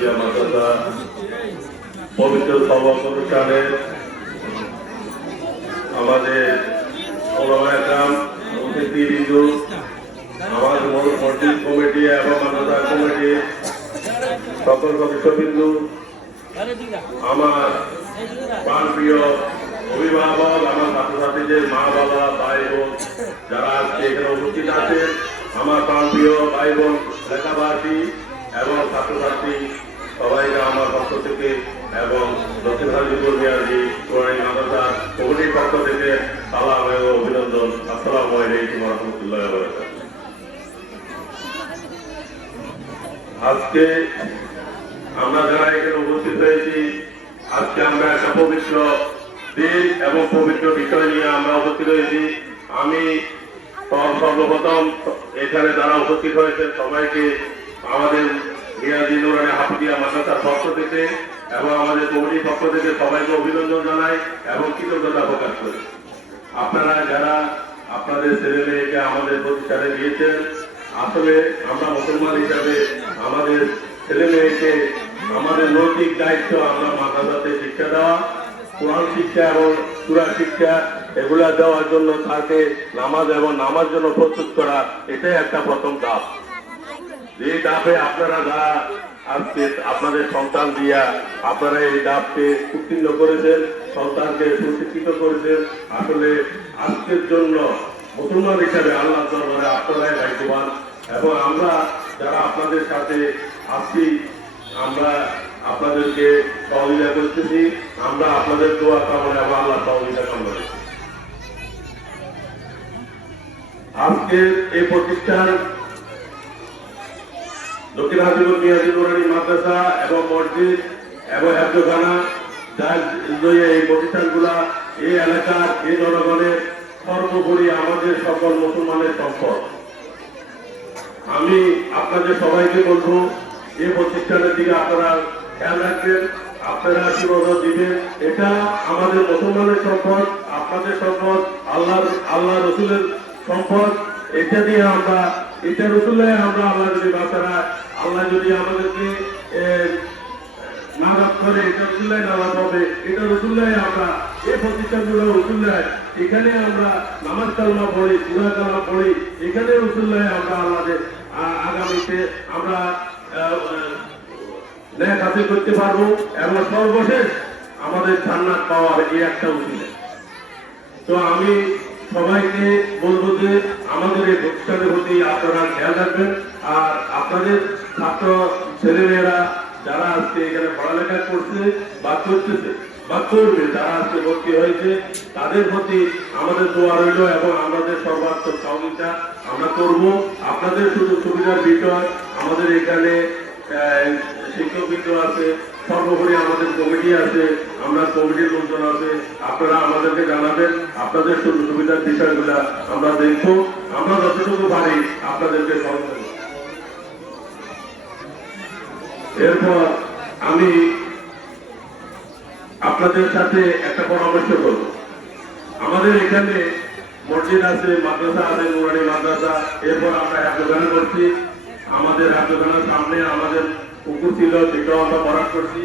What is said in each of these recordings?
হাফিজিয়া মাদ্রাসা পবিত্র সভা অনুষ্ঠানে আমাদের ওলামায়ে কেরাম, অতিথিবৃন্দ, আমার মসজিদ কমিটি এবং মাদ্রাসা কমিটির সকল সদস্যবৃন্দ, আমার প্রাণপ্রিয় অভিভাবক, আমার ছাত্রছাত্রীদের মা বাবা ভাই বোন যারা আজকে এখানে উপস্থিত আছেন, আমার প্রাণপ্রিয় ভাই বোন লেখাবাসী এবং ছাত্রছাত্রী সবাইকে আমার পক্ষ থেকে এবং দক্ষিণ হাজিপুর মিয়াজি কোরআনী মাদ্রাসা কমিটির পক্ষ থেকে সালাম এবং অভিনন্দন। আসসালামু আলাইকুম ওয়া রাহমাতুল্লাহি ওয়া বারাকাতুহু। আজকে আমরা যারা এখানে উপস্থিত হয়েছি, আজকে আমরা একটা পবিত্র দিন এবং পবিত্র বিষয় নিয়ে আমরা উপস্থিত হয়েছি। আমি সর্বপ্রথম এখানে যারা উপস্থিত হয়েছেন সবাইকে আমাদের মিয়াজি নুরানী হাফিজিয়া মাদ্রাসার পক্ষ থেকে এবং আমাদের কমিটির পক্ষ থেকে সবাইকে অভিনন্দন জানাই এবং কৃতজ্ঞতা প্রকাশ করি। আপনারা যারা আপনাদের ছেলে মেয়েকে আমাদের প্রতিষ্ঠানে দিয়েছেন, আসলে আমরা মুসলমান হিসাবে আমাদের ছেলে মেয়েকে আমাদের নৈতিক দায়িত্ব আমরা মাদ্রাসাতে শিক্ষা দেওয়া, কোরআন শিক্ষা এবং সূরা শিক্ষা এগুলা দেওয়ার জন্য তাকে নামাজ এবং নামাজ জন্য প্রস্তুত করা, এটাই একটা প্রথম ধাপ। যে ধাপে আপনারা যারা আজকে আপনাদের সন্তান দিয়া আপনারা এই ধাপকে উত্তীর্ণ করেছেন, সন্তানকে সুশিক্ষিত করেছেন, আসলে আজকের জন্য মুসলমান হিসাবে আল্লাহ দরবারে আপনারাই দায়িত্ববান এবং আমরা যারা আপনাদের সাথে আছি আমরা আপনাদেরকে সহযোগিতা করতেছি, আমরা আপনাদের দোয়া কামনা এবং আল্লাহ সহযোগিতা কামনা করছি। আজকের এই প্রতিষ্ঠান দক্ষিণ হাজিপুর মিয়াজি নুরানী মাদ্রাসা এবং মসজিদ এবং হেফজখানা, যার এই প্রতিষ্ঠানগুলা এই এলাকার এই জনগণের সর্বোপরি আমাদের সকল মুসলমানের সম্পদ। আমি আপনাদের সবাইকে বলবো এই প্রতিষ্ঠানের দিকে আপনারা খেয়াল রাখবেন, আপনারা আশীর্বাদ দিবেন। এটা আমাদের মুসলমানের সম্পদ, আপনাদের সম্পদ, আল্লাহ রসুলের সম্পদ। এটা দিয়ে আমরা এটা রসুল্লাহ আমরা আল্লাহ যদি বাচ্চারা আল্লাহ যদি আমাদেরকে নারাজ করে, এটা রসুল্লাহ নারাজ হবে, এটা রসুল্লাহ আমরা এই প্রতিষ্ঠানগুলো রসুল্লাহ, এখানে আমরা নামাজ কালমা পড়ি, সূরা কালমা পড়ি, এখানে রসুল্লাহ আমরা আমাদের আগামীতে আমরা ন্যায় হাসিল করতে পারবো এবং সর্বশেষ আমাদের জান্নাত পাওয়ার এই একটা উচিত। তো আমি সবাইকে বলবো যে আমাদের এই প্রতিষ্ঠানের প্রতি আপনারা খেয়াল রাখবেন, আর আপনাদের ছাত্র ছেলেমেয়েরা যারা আজকে এখানে পড়ালেখা করছে বা করতেছে বা করবে, যারা আজকে ভর্তি হয়েছে তাদের প্রতি আমাদের দোয়া রইল এবং আমাদের সর্বাত্মক সহযোগিতা আমরা করব। আপনাদের শুধু সুবিধার বিষয়, আমাদের এখানে শিক্ষকবৃন্দ আছে, সর্বোপরি আমাদের কমিটি আছে, আমরা কমিটির লোকজন আছে, আপনারা আমাদেরকে জানাবেন আপনাদের শুধু সুবিধার বিষয়গুলো আমরা দেখবো, আমরা যতটুকু পারি আপনাদেরকে সহযোগিতা করব। এরপর আমি আপনাদের সাথে একটা পরামর্শ করব। আমাদের এখানে মসজিদ আছে, মাদ্রাসা আছে, নুরানী মাদ্রাসা, এরপর আমরা হেফজখানা করছি। আমাদের হেফজখানার সামনে আমাদের পুকুর ছিল, সেটাও আমরা ভরাট করছি।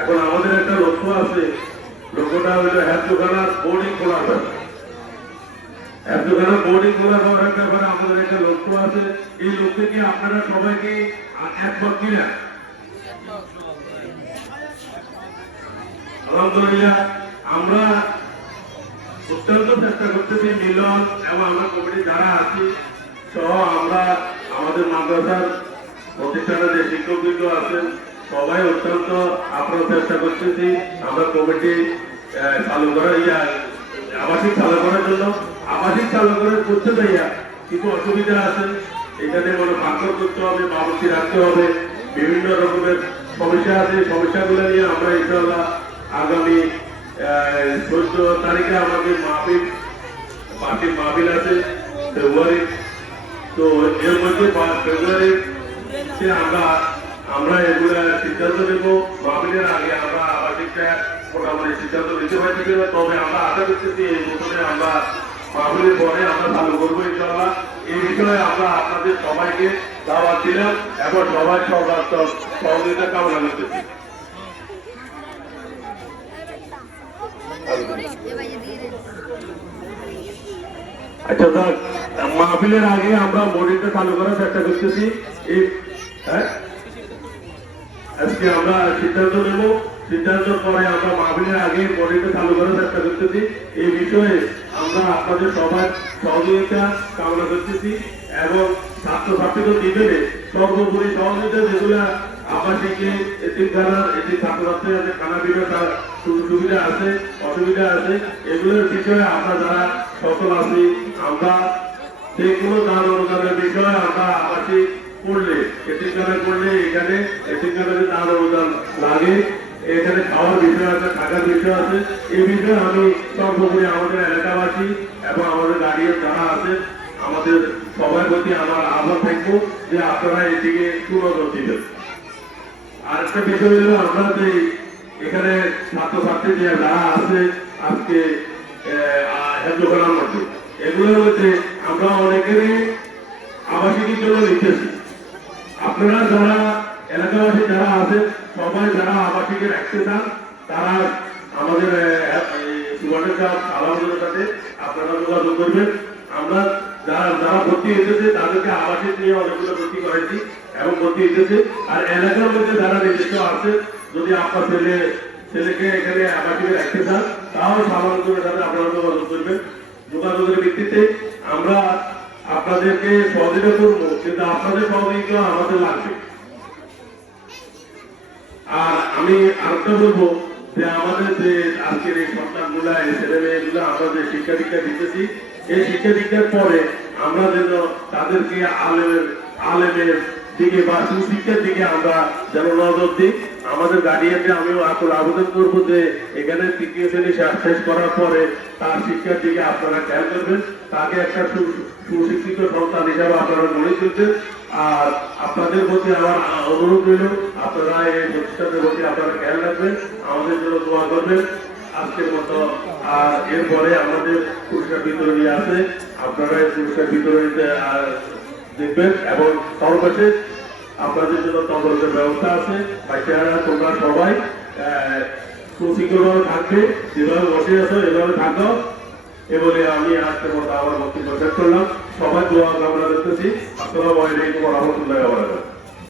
এখন আমাদের একটা লক্ষ্য আছে, লক্ষ্যটা হইল হেফজখানার বোর্ডিং খোলার ব্যাপার। হেফজখানার বোর্ডিং খোলার ব্যাপারে আমাদের একটা লক্ষ্য আছে। এই লক্ষ্যে কি আপনারা সবাইকে একমত কিনা? আলহামদুলিল্লাহ, আমরা অত্যন্ত চেষ্টা করতেছি মিলন এবং আমরা কমিটি যারা আছি সহ আমরা আমাদের মাদ্রাসার প্রতিষ্ঠানে যে শিক্ষকবৃন্দ আছেন সবাই অত্যন্ত আপনার চেষ্টা করতেছি আমরা কমিটি চালু করার আবাসিক চালু করার জন্য। আবাসিক চালু করে করতে যাইয়া কিছু অসুবিধা আছে, এখানে মানে পাথর করতে হবে, বাবুর্চি রাখতে হবে, বিভিন্ন রকমের সমস্যা আছে। সমস্যাগুলো নিয়ে আমরা ইনশাআল্লাহ আগামী 14 তারিখে আমাদের মাহফিল আছে ফেব্রুয়ারি। তো এর মধ্যে ফেব্রুয়ারিতে আমরা এগুলা সিদ্ধান্ত নেব। মাহফিলের আগে আমরা আবাসিকটা মোটামুটি সিদ্ধান্ত নিতে পারছি কিনা, তবে আমরা আশা করতেছি এই বছরে আমরা মাহফিলের পরে আমরা চালু করবো ইনশাআল্লাহ। এই বিষয়ে আমরা আপনাদের সবাইকে দাওয়াত দিলাম এবং সবাই সর্বাত্মক সহযোগিতা কামনা করতেছি। আচ্ছা স্যার, মাহফিলের আগে আমরা মডিটা চালু করার চেষ্টা করতেছি। আজকে আমরা সিদ্ধান্ত নেব, সিদ্ধান্ত পরে আমরা মাহফিলের আগে মডিটা চালু করার চেষ্টা করতেছি। এই বিষয়ে আমরা আপনাদের সবার সহযোগিতা কামনা করতেছি এবং ছাত্রছাত্রী তো দিবেন সর্বোপরি সহযোগিতা যেগুলা আবাসিকে এতিমখানার ছাত্রছাত্রী আছে, খানা পিনার সুবিধা আছে, অসুবিধা আছে, এগুলোর বিষয়ে আমরা যারা সচল আছি আমরা যে কোনো দান অনুদানের বিষয়ে আমরা আবাসিক করলে এতিমখানা করলে এখানে এতিমখানার দান অনুদান লাগে, এখানে খাওয়ার বিষয় আছে, থাকার বিষয় আছে। এই বিষয়ে আমি সর্বোপরি আমাদের এলাকাবাসী এবং আমাদের গার্ডিয়ান যারা আছে আমাদের সবার প্রতি আমার আহ্বান থাকবো যে আপনারা এদিকে সুনজর দিবেন। আর একটা বিষয় হলো আমরা যে এখানে ছাত্রছাত্রী যারা আছে আজকে হেফজখানার মধ্যে এগুলোর মধ্যে আমরা অনেকেরই আবাসিকের জন্য লিখতেছি। আপনারা যারা এলাকাবাসী যারা আছেন সবাই যারা আবাসিকে রাখতে চান তারা আমাদের সুবর্ণের আলামদের সাথে আপনারা যোগাযোগ করবেন। আমরা যারা ভর্তি হয়েছে তাদেরকে আবাসিক নিয়ে অনেকগুলো ভর্তি করেছি এবং ভর্তি হয়েছে। আর এলাকার মধ্যে যারা নির্দিষ্ট আছে যদি আপনার ছেলেকে এখানে আবাসিকে রাখতে চান তাও সাধারণের সাথে আপনারা যোগাযোগ করবেন। যোগাযোগের ভিত্তিতে আমরা আপনাদেরকে সহযোগিতা করবো, কিন্তু আপনাদের সহযোগিতা আমাদের লাগবে। আর আমি আরেকটা বলবো যে আমাদের যে আজকের এই সন্তানগুলা এই ছেলে মেয়েগুলা আমরা যে শিক্ষা দীক্ষা দিতেছি এই শিক্ষা দীক্ষার পরে আমরা যেন তাদেরকে আলেমের দিকে বা সুশিক্ষার দিকে আমরা যেন নজর দিই। আমাদের গার্ডিয়ানকে আমিও আকুল আবেদন করবো যে এখানে তৃতীয় শ্রেণী শেষ করার পরে তার শিক্ষার দিকে আপনারা খেয়াল করবেন, তাকে একটা সুশিক্ষিত সন্তান হিসাবে আপনারা গড়ে তুলবেন। আর আপনাদের প্রতি আমার অনুরোধ রইল আপনারা এই প্রতিষ্ঠানের প্রতি আপনারা খেয়াল রাখবেন, আমাদের জন্য দোয়া করবেন আজকের মতো। আর এরপরে আমাদের পুরস্কার বিতরণী আছে, আপনারা এই পুরস্কার বিতরণীতে দেখবেন এবং সর্বশেষ আপনাদের জন্য তদন্তের ব্যবস্থা আছে। বাচ্চারা তোমরা সবাই সুশিক্ষিতভাবে থাকবে, যেভাবে বসে আছো এভাবে থাকো। এ বলে আমি আজকের মতো আমার বক্তব্য শেষ করলাম। সবাই দোয়া কামনা করতেছি। আসসালামু আলাইকুম ওয়া রাহমাতুল্লাহি ওয়া বারাকাতুহু।